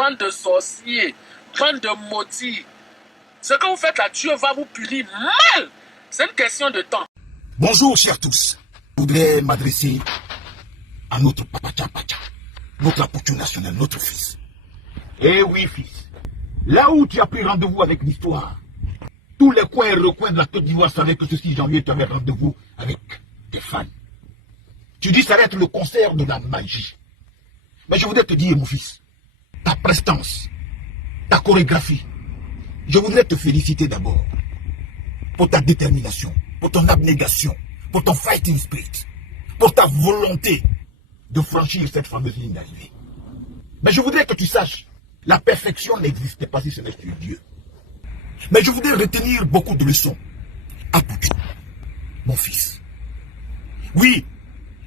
bande de sorciers, bande de maudits. Ce que vous faites là, Dieu va vous punir mal. C'est une question de temps. Bonjour, chers tous. Je voudrais m'adresser à notre Papacha, notre Apoutou national, notre fils. Eh oui, fils. Là où tu as pris rendez-vous avec l'histoire, tous les coins et recoins de la Côte d'Ivoire savaient que ce 6 janvier, tu avais rendez-vous avec tes fans. Tu dis ça va être le concert de la magie. Mais je voudrais te dire, mon fils, ta prestance, ta chorégraphie, je voudrais te féliciter d'abord pour ta détermination, pour ton abnégation, pour ton fighting spirit, pour ta volonté de franchir cette fameuse ligne d'arrivée. Mais je voudrais que tu saches, la perfection n'existait pas si ce n'est sur Dieu. Mais je voudrais retenir beaucoup de leçons. Apoutou, mon fils. Oui,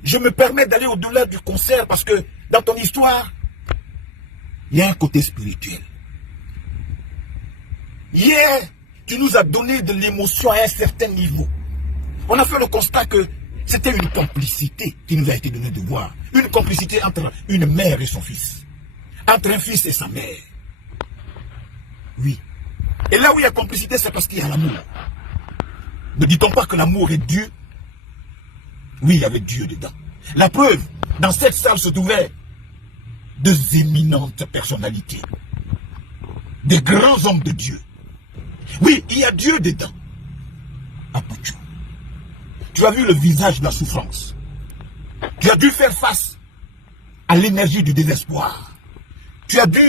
je me permets d'aller au-delà du concert parce que dans ton histoire, il y a un côté spirituel. Hier, tu nous as donné de l'émotion à un certain niveau. On a fait le constat que c'était une complicité qui nous a été donnée de voir. Une complicité entre une mère et son fils. Entre un fils et sa mère. Oui. Et là où il y a complicité, c'est parce qu'il y a l'amour. Ne dit-on pas que l'amour est Dieu? Oui, il y avait Dieu dedans. La preuve, dans cette salle se trouvaient deux éminentes personnalités. Des grands hommes de Dieu. Oui, il y a Dieu dedans. Apoutou, tu as vu le visage de la souffrance. Tu as dû faire face à l'énergie du désespoir. Tu as dû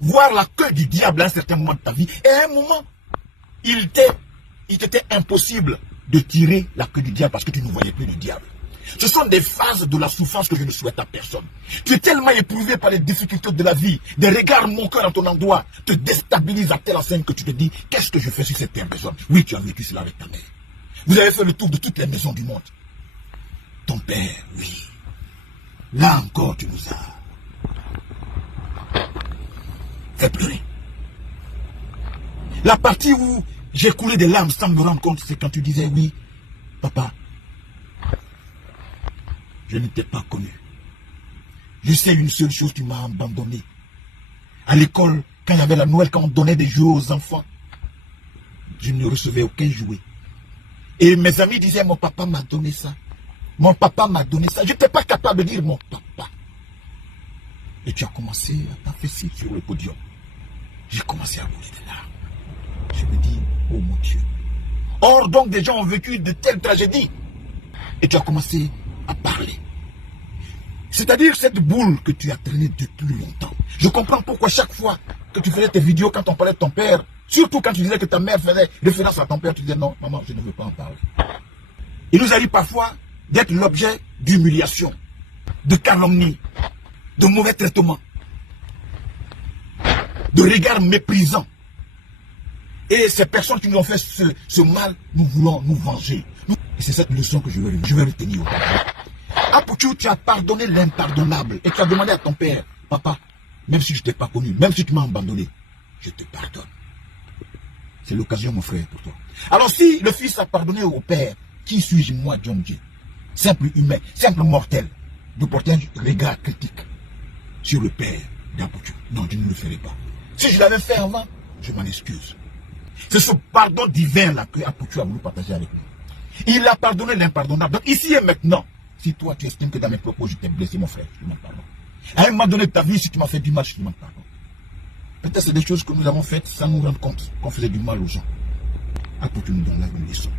voir la queue du diable à un certain moment de ta vie. Et à un moment, il t'était impossible de tirer la queue du diable parce que tu ne voyais plus le diable. Ce sont des phases de la souffrance que je ne souhaite à personne. Tu es tellement éprouvé par les difficultés de la vie, des regards moqueurs à ton endroit te déstabilisent à telle enseigne que tu te dis, qu'est-ce que je fais sur cette terre des hommes? Oui, tu as vécu cela avec ta mère. Vous avez fait le tour de toutes les maisons du monde. Ton père, oui. Là encore, tu nous as fait pleurer. La partie où j'ai coulé des larmes sans me rendre compte, c'est quand tu disais, oui, papa, je ne t'ai pas connu. Je sais une seule chose, tu m'as abandonné. À l'école, quand il y avait la Noël, quand on donnait des jouets aux enfants, je ne recevais aucun jouet. Et mes amis disaient, mon papa m'a donné ça. Mon papa m'a donné ça. Je n'étais pas capable de dire mon papa. Et tu as commencé à t'affaisser sur le podium. J'ai commencé à rouler des larmes. Je me dis, oh mon Dieu. Or donc des gens ont vécu de telles tragédies. Et tu as commencé à parler. C'est-à-dire cette boule que tu as traînée depuis longtemps. Je comprends pourquoi chaque fois que tu faisais tes vidéos, quand on parlait de ton père, surtout quand tu disais que ta mère faisait référence à ton père, tu disais non, maman, je ne veux pas en parler. Il nous arrive parfois d'être l'objet d'humiliation, de calomnie, de mauvais traitements, de regards méprisants. Et ces personnes qui nous ont fait ce mal, nous voulons nous venger. Et c'est cette leçon que je vais retenir. Apoutou, tu as pardonné l'impardonnable. Et tu as demandé à ton père, papa, même si je ne t'ai pas connu, même si tu m'as abandonné, je te pardonne. C'est l'occasion, mon frère, pour toi. Alors si le fils a pardonné au père, qui suis-je, moi, John J, simple humain, simple mortel, de porter un regard critique sur le père d'Apoutou? Non, je ne le ferai pas. Si je l'avais fait avant, je m'en excuse. C'est ce pardon divin-là que Apoutou a voulu partager avec nous. Il a pardonné l'impardonnable. Donc ici et maintenant, si toi tu estimes que dans mes propos je t'ai blessé, mon frère, je te demande pardon. À un moment donné de ta vie, si tu m'as fait du mal, je te demande pardon. Peut-être c'est des choses que nous avons faites sans nous rendre compte qu'on faisait du mal aux gens. Apoutou nous donne une leçon.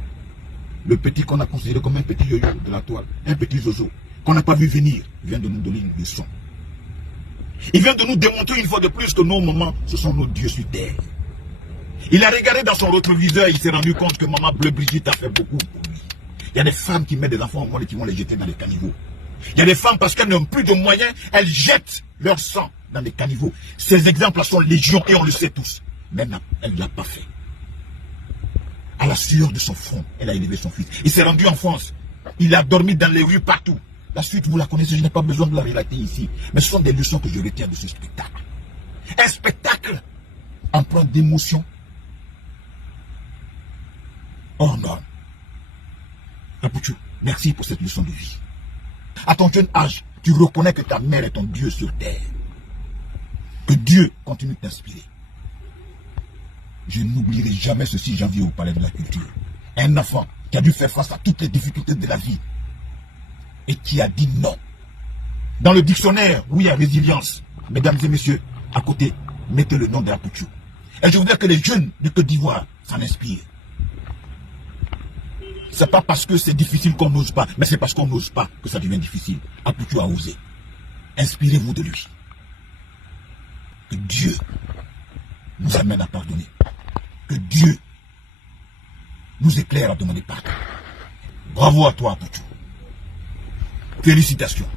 Le petit qu'on a considéré comme un petit yo-yo de la toile, un petit zozo, qu'on n'a pas vu venir, vient de nous donner une leçon. Il vient de nous démontrer une fois de plus que nos mamans, ce sont nos dieux sur terre. Il a regardé dans son rétroviseur et il s'est rendu compte que maman Bleu Brigitte a fait beaucoup pour lui. Il y a des femmes qui mettent des enfants au monde et qui vont les jeter dans les caniveaux. Il y a des femmes, parce qu'elles n'ont plus de moyens, elles jettent leur sang dans les caniveaux. Ces exemples sont légion et on le sait tous. Mais non, elle ne l'a pas fait. À la sueur de son front, elle a élevé son fils. Il s'est rendu en France. Il a dormi dans les rues partout. La suite, vous la connaissez, je n'ai pas besoin de la relater ici. Mais ce sont des leçons que je retiens de ce spectacle. Un spectacle empreint d'émotion. Oh non. Apoutou, merci pour cette leçon de vie. À ton jeune âge, tu reconnais que ta mère est ton Dieu sur terre. Que Dieu continue de t'inspirer. Je n'oublierai jamais ce 6 janvier au Palais de la Culture. Un enfant qui a dû faire face à toutes les difficultés de la vie et qui a dit non. Dans le dictionnaire, où il y a résilience, mesdames et messieurs, à côté, mettez le nom de Apoutu. Et je voudrais que les jeunes de Côte d'Ivoire s'en inspirent. C'est pas parce que c'est difficile qu'on n'ose pas, mais c'est parce qu'on n'ose pas que ça devient difficile. Apoutu a osé. Inspirez-vous de lui. Que Dieu nous amène à pardonner. Que Dieu nous éclaire à demander pardon. Bravo à toi, Apoutu. Félicitations.